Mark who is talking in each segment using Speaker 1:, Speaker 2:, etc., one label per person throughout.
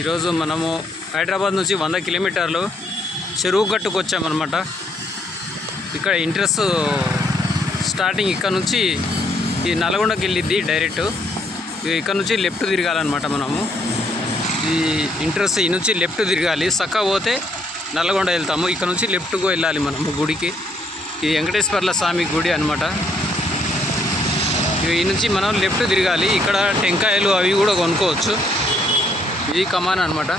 Speaker 1: ఈరోజు మనము హైదరాబాద్ నుంచి వంద కిలోమీటర్లు చెరువు గట్టుకు వచ్చామన్నమాట. ఇక్కడ ఇంట్రెస్ట్ స్టార్టింగ్ ఇక్కడ నుంచి ఈ నల్గొండకి వెళ్ళిద్ది డైరెక్ట్. ఇక ఇక్కడ నుంచి లెఫ్ట్ తిరగాలన్నమాట మనము. ఈ ఇంట్రెస్ట్ ఈ నుంచి లెఫ్ట్ తిరగాలి. సక్క పోతే నల్గొండ వెళ్తాము. ఇక్కడ నుంచి లెఫ్ట్కు వెళ్ళాలి మనము గుడికి. ఇది వెంకటేశ్వర్ల స్వామి గుడి అనమాట ఇక ఈ నుంచి మనం లెఫ్ట్ తిరగాలి. ఇక్కడ టెంకాయలు అవి కూడా కొనుక్కోవచ్చు. ఇది కమాన్ అనమాట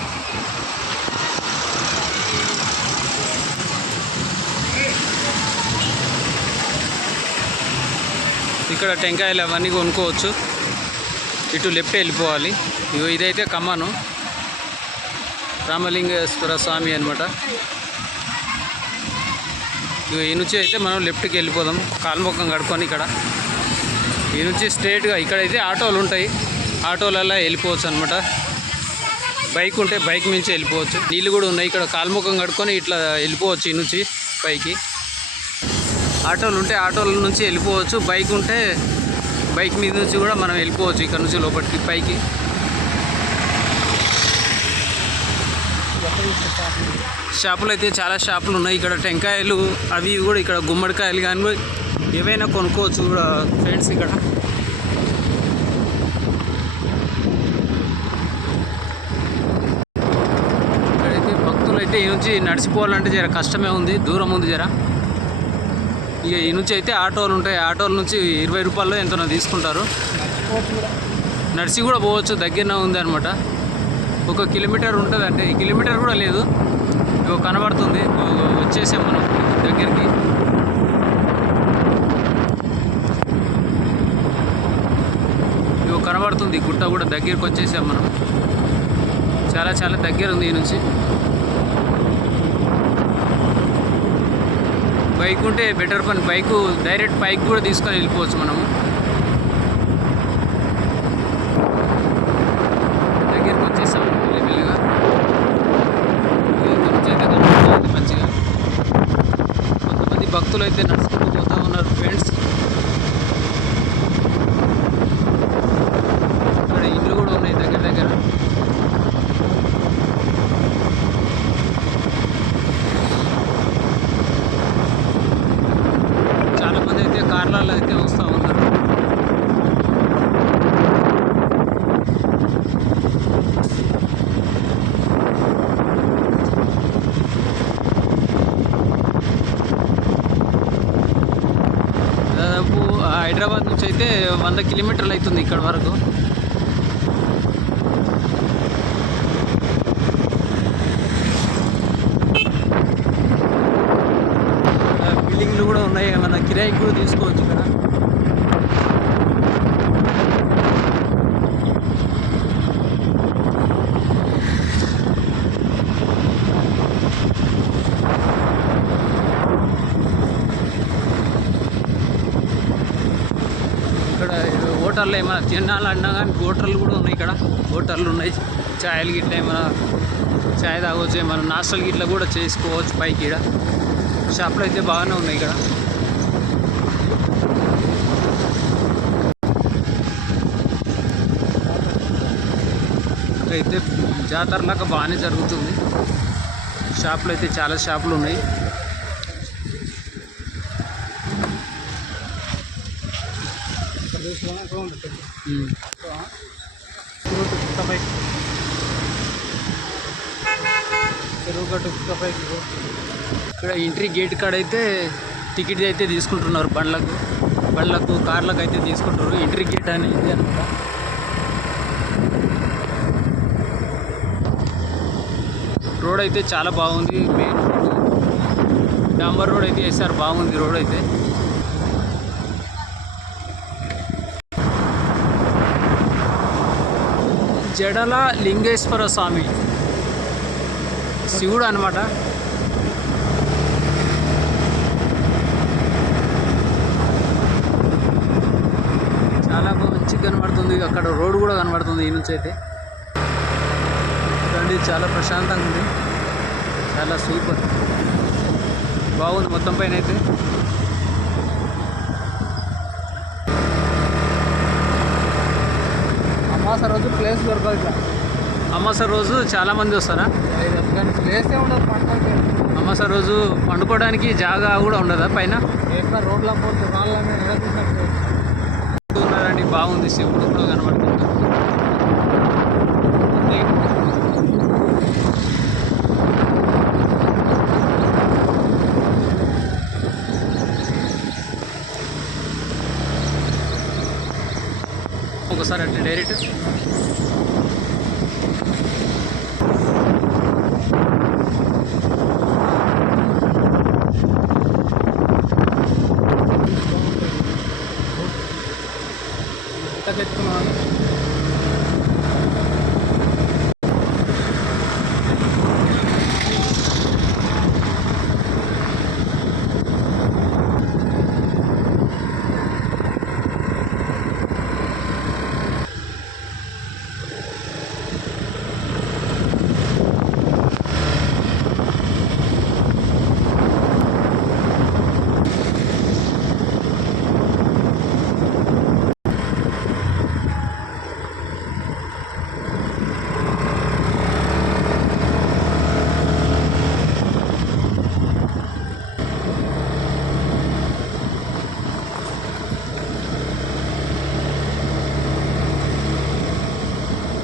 Speaker 1: ఇక్కడ టెంకాయలు అవన్నీ కొనుక్కోవచ్చు. ఇటు లెఫ్ట్ వెళ్ళిపోవాలి. ఇగో ఇదైతే కమాను. రామలింగేశ్వర స్వామి అనమాట ఇగో ఈ నుంచి అయితే మనం లెఫ్ట్కి వెళ్ళిపోదాం. కాల్ముఖం కడుక్కొని ఇక్కడ. ఈ నుంచి స్ట్రేట్గా ఇక్కడైతే ఆటోలు ఉంటాయి. ఆటోలలో వెళ్ళిపోవచ్చు అనమాట బైక్ ఉంటే బైక్ నుంచి వెళ్ళిపోవచ్చు. నీళ్ళు కూడా ఉన్నాయి. ఇక్కడ కాల్ముఖం కడుక్కొని ఇట్లా వెళ్ళిపోవచ్చు ఈ నుంచి పైకి. ఆటోలు ఉంటే ఆటోల నుంచి వెళ్ళిపోవచ్చు. బైక్ ఉంటే బైక్ మీద నుంచి కూడా మనం వెళ్ళిపోవచ్చు ఇక్కడ నుంచి లోపలికి పైకి. షాపులు అయితే చాలా షాపులు ఉన్నాయి. ఇక్కడ టెంకాయలు అవి కూడా ఇక్కడ గుమ్మడికాయలు కానీ ఏవైనా కొనుక్కోవచ్చు కూడా ఫ్రెండ్స్ ఇక్కడ ఇక్కడైతే అంటే ఈ నుంచి నడిచిపోవాలంటే జర కష్టమే ఉంది దూరం ఉంది జర. ఇక ఈ నుంచి అయితే ఆటోలు ఉంటాయి ఆటోల నుంచి ఇరవై రూపాయలు ఎంతనో తీసుకుంటారు. నడిచి కూడా పోవచ్చు దగ్గరనే ఉంది అనమాట ఒక కిలోమీటర్ ఉంటుంది అంటే కిలోమీటర్ కూడా లేదు. ఇగో కనబడుతుంది వచ్చేసాం మనం దగ్గరికి. ఇగో కనబడుతుంది గుట్ట కూడా దగ్గరికి వచ్చేసాం మనం. చాలా చాలా దగ్గర ఉంది ఈ నుంచి. బైక్ ఉంటే బెటర్ పని. బైకు డైరెక్ట్ బైక్ కూడా తీసుకొని వెళ్ళిపోవచ్చు మనము. దగ్గరికి వచ్చేసాం మెల్లిమెల్లిగా. మంచిగా కొంతమంది భక్తులు అయితే నడుస్తారు పోతా ఉన్నారు ఫ్రెండ్స్ ఇక్కడ ఇల్లు కూడా ఉన్నాయి దగ్గర దగ్గర చాలా మంది అయితే కార్లలో అయితే వస్తూ ఉన్నారు దాదాపు హైదరాబాద్ నుంచి అయితే వంద కిలోమీటర్లు అవుతుంది ఇక్కడ వరకు. బిల్డింగ్లు కూడా ఉన్నాయి. ఏమన్నా కిరాయికి కూడా తీసుకోవచ్చు ఇక్కడ హోటల్లో ఏమైనా తినాలన్నా కానీ హోటళ్ళు కూడా ఉన్నాయి ఇక్కడ. హోటళ్ళు ఉన్నాయి. ఛాయలు గిట్ల ఏమైనా ఛాయ్ తాగొచ్చు ఏమైనా. నాస్టల్ గిట్ల కూడా చేసుకోవచ్చు పైకి ఇక్కడ షాప్లో అయితే బాగానే ఉన్నాయి ఇక్కడ. అయితే జాతరలాగా బాగానే జరుగుతుంది. షాపులు అయితే చాలా షాపులు ఉన్నాయి. ఇక్కడ ఎంట్రీ గేట్ కాడ అయితే టికెట్ అయితే తీసుకుంటున్నారు. బండ్లకు బండ్లకు కార్లకు అయితే తీసుకుంటారు ఎంట్రీ గేట్ అనేది అనమాట. రోడ్ అయితే చాలా బాగుంది. మెయిన్ రోడ్ డాంబర్ రోడ్ అయితే వేసారు బాగుంది రోడ్ అయితే. జడల లింగేశ్వర స్వామి. శివుడు అనమాట చాలా మంచిగా కనబడుతుంది. అక్కడ రోడ్ కూడా కనబడుతుంది ఈ నుంచి అయితే. చూడండి చాలా ప్రశాంతంగా ఉంది. చాలా సూపర్. బాగుంది మొత్తం పైన అయితే.
Speaker 2: అమాస రోజు ప్లేస్ దొరకదు ఇట్లా.
Speaker 1: అమాస రోజు చాలా మంది వస్తారా?
Speaker 2: కానీ ప్లేసే ఉండదు పంటకి
Speaker 1: అమాస రోజు పండుకోవడానికి జాగా కూడా ఉండదా పైన?
Speaker 2: ఎక్కడ రోడ్ల పోతే రాళ్ళ మీద
Speaker 1: ఉన్నారండి బాగుంది శివుడు కూడా కనబడుతుంది సార్ అంటే డైరెక్ట్.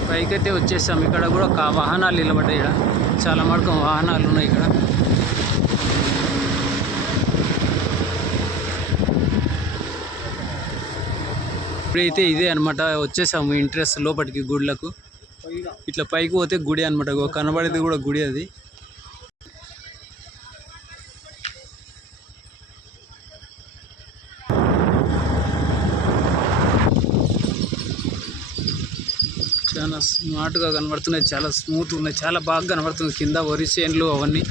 Speaker 1: పైకైతే వచ్చేసాం. ఇక్కడ కూడా ఒక వాహనాలు నిలబడ్డాయి ఇక్కడ. చాలా మటుకు వాహనాలు ఉన్నాయి ఇక్కడ. ఇప్పుడైతే ఇదే అనమాట వచ్చేసాము ఇంట్రెస్ట్ లోపలికి గుడిలకు ఇట్లా పైకి పోతే గుడి అనమాట కనబడేది కూడా గుడి అది. చాలా స్మార్ట్గా కనబడుతున్నాయి చాలా స్మూత్ ఉన్నాయి చాలా బాగా కనబడుతుంది కింద వరి చేనులు అవన్నీ.